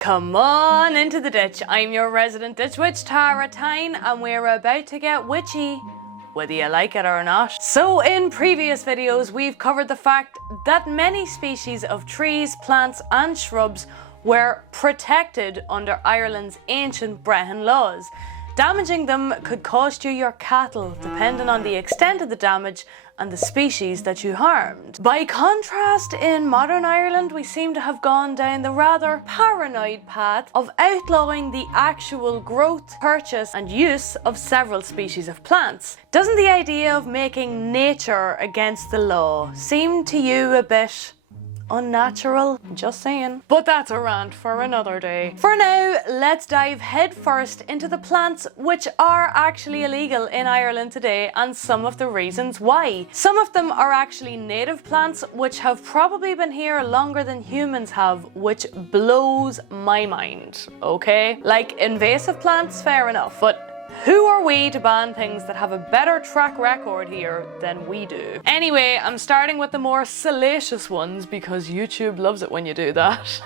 Come on into the ditch. I'm your resident ditch witch, Tara Tyne, and we're about to get witchy, whether you like it or not. So in previous videos, we've covered the fact that many species of trees, plants and shrubs were protected under Ireland's ancient Brehon laws. Damaging them could cost you your cattle, depending on the extent of the damage and the species that you harmed. By contrast, in modern Ireland, we seem to have gone down the rather paranoid path of outlawing the actual growth, purchase and use of several species of plants. Doesn't the idea of making nature against the law seem to you a bit unnatural? Just saying. But that's a rant for another day. For now, let's dive headfirst into the plants which are actually illegal in Ireland today and some of the reasons why. Some of them are actually native plants which have probably been here longer than humans have, which blows my mind, okay? Like invasive plants, fair enough, but who are we to ban things that have a better track record here than we do? Anyway, I'm starting with the more salacious ones because YouTube loves it when you do that.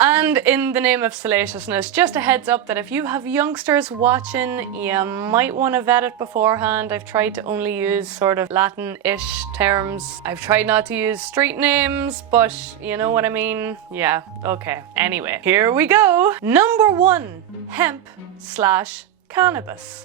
And in the name of salaciousness, just a heads up that if you have youngsters watching, you might want to vet it beforehand. I've tried to only use sort of Latin-ish terms. I've tried not to use street names, but you know what I mean? Yeah, okay. Anyway, here we go. Number 1, hemp/cannabis.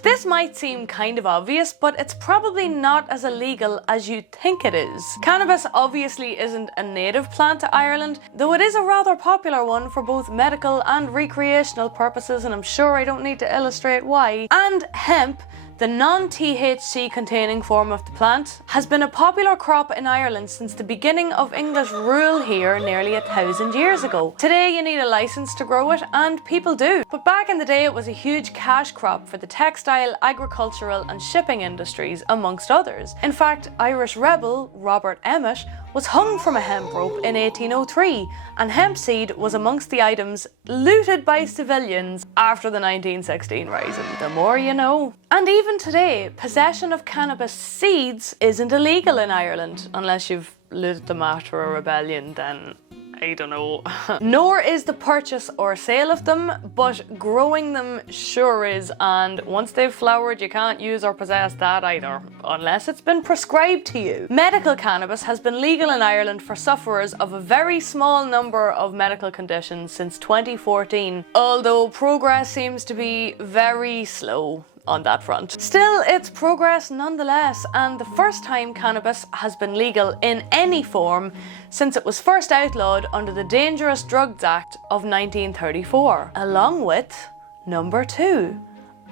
This might seem kind of obvious, but it's probably not as illegal as you think it is. Cannabis obviously isn't a native plant to Ireland, though it is a rather popular one for both medical and recreational purposes, and I'm sure I don't need to illustrate why. And hemp, the non-THC containing form of the plant, has been a popular crop in Ireland since the beginning of English rule here nearly 1,000 years ago. Today you need a license to grow it, and people do. But back in the day it was a huge cash crop for the textile, agricultural and shipping industries, amongst others. In fact, Irish rebel Robert Emmet was hung from a hemp rope in 1803, and hemp seed was amongst the items looted by civilians after the 1916 rising. The more you know. And even today, possession of cannabis seeds isn't illegal in Ireland, unless you've looted them after a rebellion, then I don't know. Nor is the purchase or sale of them, but growing them sure is, and once they've flowered you can't use or possess that either, unless it's been prescribed to you. Medical cannabis has been legal in Ireland for sufferers of a very small number of medical conditions since 2014, although progress seems to be very slow on that front. Still, it's progress nonetheless, and the first time cannabis has been legal in any form since it was first outlawed under the Dangerous Drugs Act of 1934, along with number 2,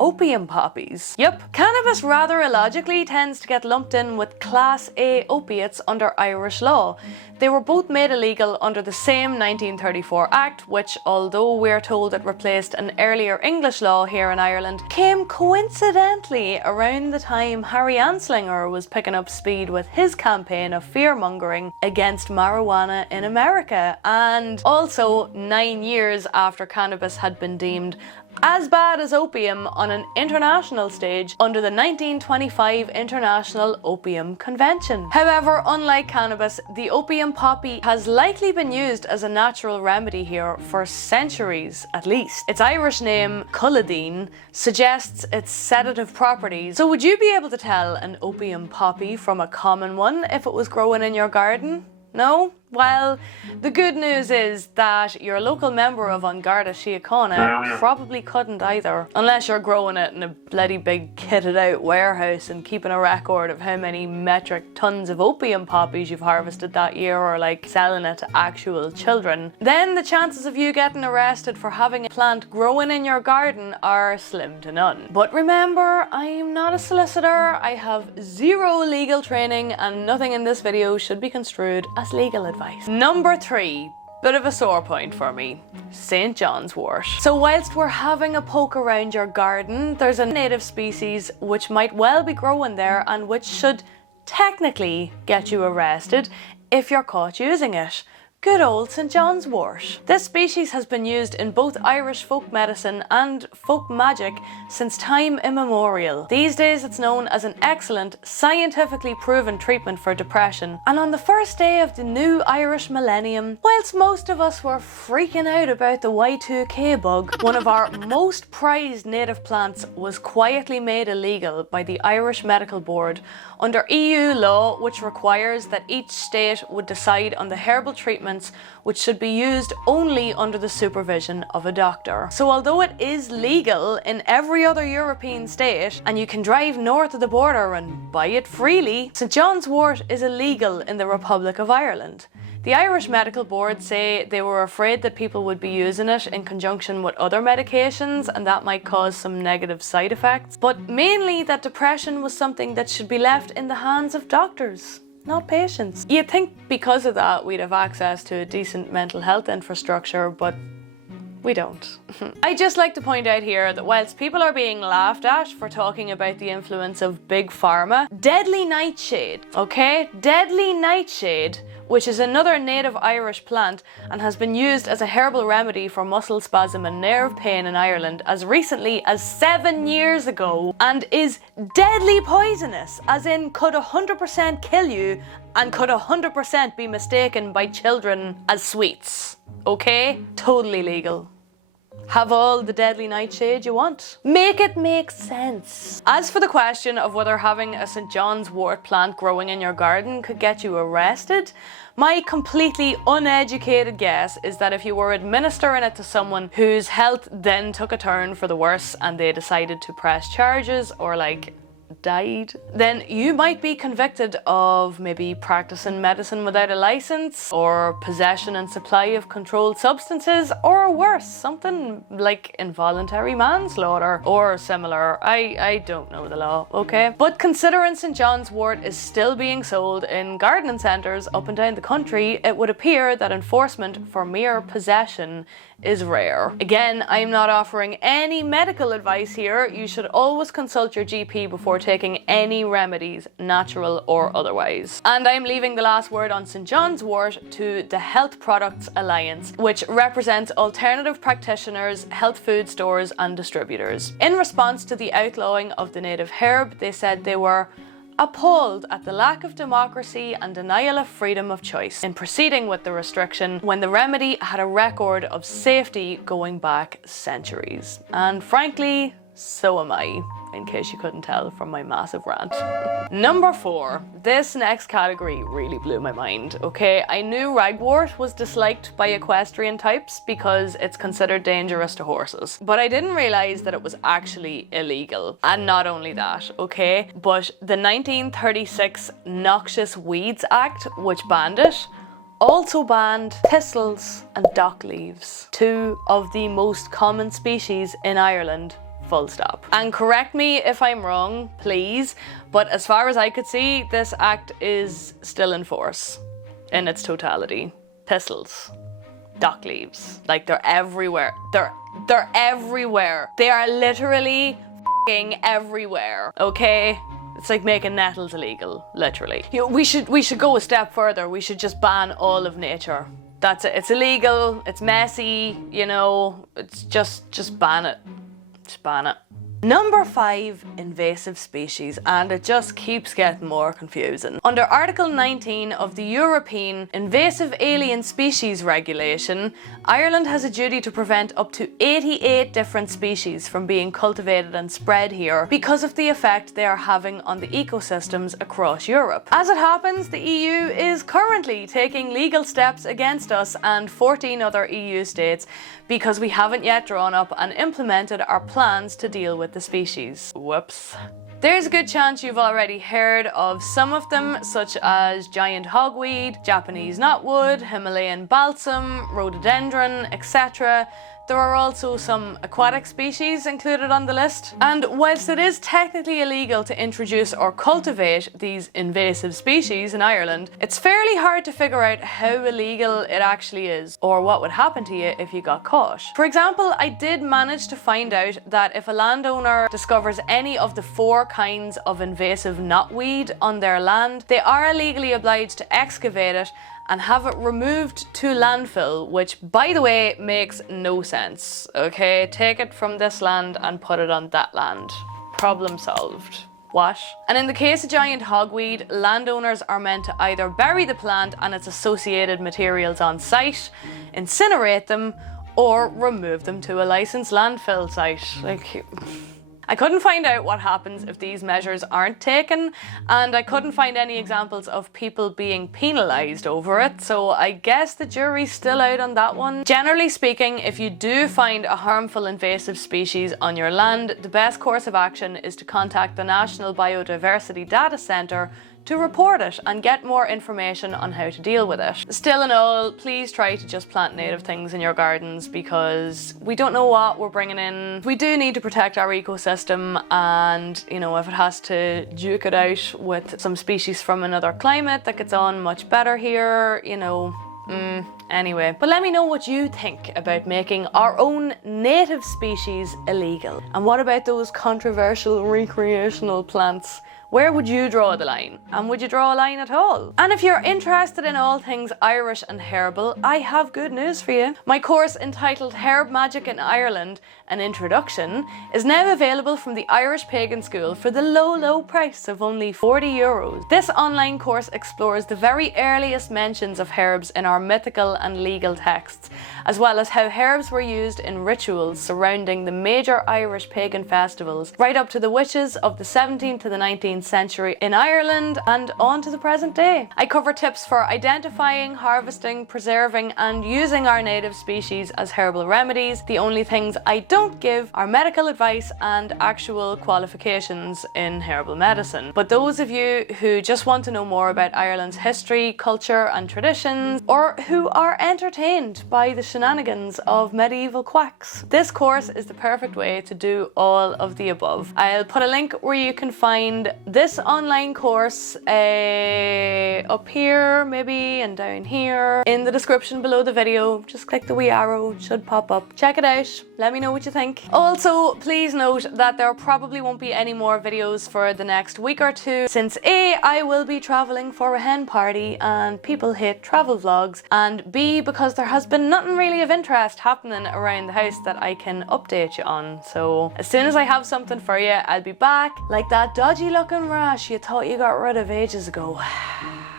opium poppies. Yep, cannabis rather illogically tends to get lumped in with Class A opiates under Irish law. They were both made illegal under the same 1934 Act, which, although we're told it replaced an earlier English law here in Ireland, came coincidentally around the time Harry Anslinger was picking up speed with his campaign of fear-mongering against marijuana in America, and also 9 years after cannabis had been deemed as bad as opium on an international stage under the 1925 International Opium Convention. However, unlike cannabis, the opium poppy has likely been used as a natural remedy here for centuries at least. Its Irish name, culladine, suggests its sedative properties. So would you be able to tell an opium poppy from a common one if it was growing in your garden? No? Well, the good news is that your local member of An Garda Síochána probably couldn't either, unless you're growing it in a bloody big kitted out warehouse and keeping a record of how many metric tons of opium poppies you've harvested that year, or like selling it to actual children. Then the chances of you getting arrested for having a plant growing in your garden are slim to none. But remember, I'm not a solicitor, I have zero legal training, and nothing in this video should be construed as legal advice. Number 3, bit of a sore point for me, St. John's wort. So whilst we're having a poke around your garden, there's a native species which might well be growing there and which should technically get you arrested if you're caught using it. Good old St. John's wort. This species has been used in both Irish folk medicine and folk magic since time immemorial. These days it's known as an excellent, scientifically proven treatment for depression. And on the first day of the new Irish millennium, whilst most of us were freaking out about the Y2K bug, one of our most prized native plants was quietly made illegal by the Irish Medical Board under EU law, which requires that each state would decide on the herbal treatments which should be used only under the supervision of a doctor. So although it is legal in every other European state, and you can drive north of the border and buy it freely, St. John's wort is illegal in the Republic of Ireland. The Irish Medical Board say they were afraid that people would be using it in conjunction with other medications and that might cause some negative side effects, but mainly that depression was something that should be left in the hands of doctors, not patients. You'd think because of that we'd have access to a decent mental health infrastructure, but we don't. I'd just like to point out here that whilst people are being laughed at for talking about the influence of big pharma, deadly nightshade, okay? Deadly nightshade, which is another native Irish plant and has been used as a herbal remedy for muscle spasm and nerve pain in Ireland as recently as 7 years ago, and is deadly poisonous, as in could 100% kill you and could 100% be mistaken by children as sweets. Okay? Totally legal. Have all the deadly nightshade you want. Make it make sense. As for the question of whether having a St. John's wort plant growing in your garden could get you arrested, my completely uneducated guess is that if you were administering it to someone whose health then took a turn for the worse and they decided to press charges or died, then you might be convicted of maybe practicing medicine without a license, or possession and supply of controlled substances, or worse, something like involuntary manslaughter or similar. I don't know the law, okay? But considering St. John's wort is still being sold in gardening centres up and down the country, it would appear that enforcement for mere possession is rare. Again, I'm not offering any medical advice here. You should always consult your GP before taking any remedies, natural or otherwise. And I'm leaving the last word on St. John's wort to the Health Products Alliance, which represents alternative practitioners, health food stores and distributors. In response to the outlawing of the native herb, they said they were appalled at the lack of democracy and denial of freedom of choice in proceeding with the restriction when the remedy had a record of safety going back centuries. And frankly, so am I, in case you couldn't tell from my massive rant. Number 4. This next category really blew my mind, okay? I knew ragwort was disliked by equestrian types because it's considered dangerous to horses, but I didn't realise that it was actually illegal. And not only that, okay? But the 1936 Noxious Weeds Act, which banned it, also banned thistles and dock leaves, 2 of the most common species in Ireland. Full stop. And correct me if I'm wrong, please, but as far as I could see, this act is still in force in its totality. Thistles, dock leaves, they're everywhere. They're everywhere. They are literally f***ing everywhere, okay? It's like making nettles illegal, literally. You know, we should go a step further. We should just ban all of nature. That's it. It's illegal, it's messy, you know, it's just ban it. Ban it. Number 5, invasive species, and it just keeps getting more confusing. Under Article 19 of the European Invasive Alien Species Regulation, Ireland has a duty to prevent up to 88 different species from being cultivated and spread here because of the effect they are having on the ecosystems across Europe. As it happens, the EU is currently taking legal steps against us and 14 other EU states because we haven't yet drawn up and implemented our plans to deal with the species. Whoops. There's a good chance you've already heard of some of them, such as giant hogweed, Japanese knotwood, Himalayan balsam, rhododendron, etc. There are also some aquatic species included on the list. And whilst it is technically illegal to introduce or cultivate these invasive species in Ireland, it's fairly hard to figure out how illegal it actually is, or what would happen to you if you got caught. For example, I did manage to find out that if a landowner discovers any of the 4 kinds of invasive knotweed on their land, they are legally obliged to excavate it and have it removed to landfill, which, by the way, makes no sense. Okay, take it from this land and put it on that land. Problem solved. What? And in the case of giant hogweed, landowners are meant to either bury the plant and its associated materials on site, incinerate them, or remove them to a licensed landfill site. Like, I couldn't find out what happens if these measures aren't taken, and I couldn't find any examples of people being penalised over it, so I guess the jury's still out on that one. Generally speaking, if you do find a harmful invasive species on your land, the best course of action is to contact the National Biodiversity Data Centre to report it and get more information on how to deal with it. Still in all, please try to just plant native things in your gardens because we don't know what we're bringing in. We do need to protect our ecosystem, and you know, if it has to duke it out with some species from another climate that gets on much better here, you know, anyway. But let me know what you think about making our own native species illegal. And what about those controversial recreational plants? Where would you draw the line? And would you draw a line at all? And if you're interested in all things Irish and herbal, I have good news for you. My course entitled Herb Magic in Ireland, an Introduction, is now available from the Irish Pagan School for the low price of only €40. This online course explores the very earliest mentions of herbs in our mythical and legal texts, as well as how herbs were used in rituals surrounding the major Irish pagan festivals, right up to the witches of the 17th to the 19th century in Ireland and on to the present day. I cover tips for identifying, harvesting, preserving and using our native species as herbal remedies. The only things I don't give are medical advice and actual qualifications in herbal medicine. But those of you who just want to know more about Ireland's history, culture and traditions, or who are entertained by the shenanigans of medieval quacks, this course is the perfect way to do all of the above. I'll put a link where you can find this online course up here maybe and down here in the description below the video. Just click the wee arrow, it should pop up. Check it out, let me know what you think. Also, please note that there probably won't be any more videos for the next week or two, since A, I will be travelling for a hen party and people hate travel vlogs, and B, because there has been nothing really of interest happening around the house that I can update you on. So as soon as I have something for you, I'll be back, like that dodgy looking rash you thought you got rid of ages ago.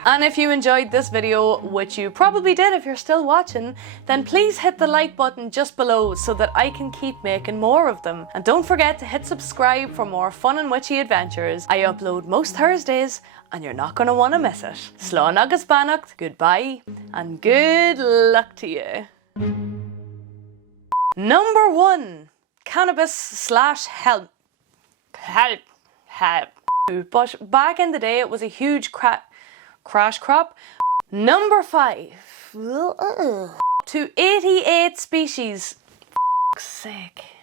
And if you enjoyed this video, which you probably did if you're still watching, then please hit the like button just below so that I can keep making more of them. And don't forget to hit subscribe for more fun and witchy adventures. I upload most Thursdays and you're not going to want to miss it. Slán agus beannacht, goodbye and good luck to you. Number 1. Cannabis / help. But back in the day it was a huge crash crop. Number 5. To 88 species. For fuck's sake.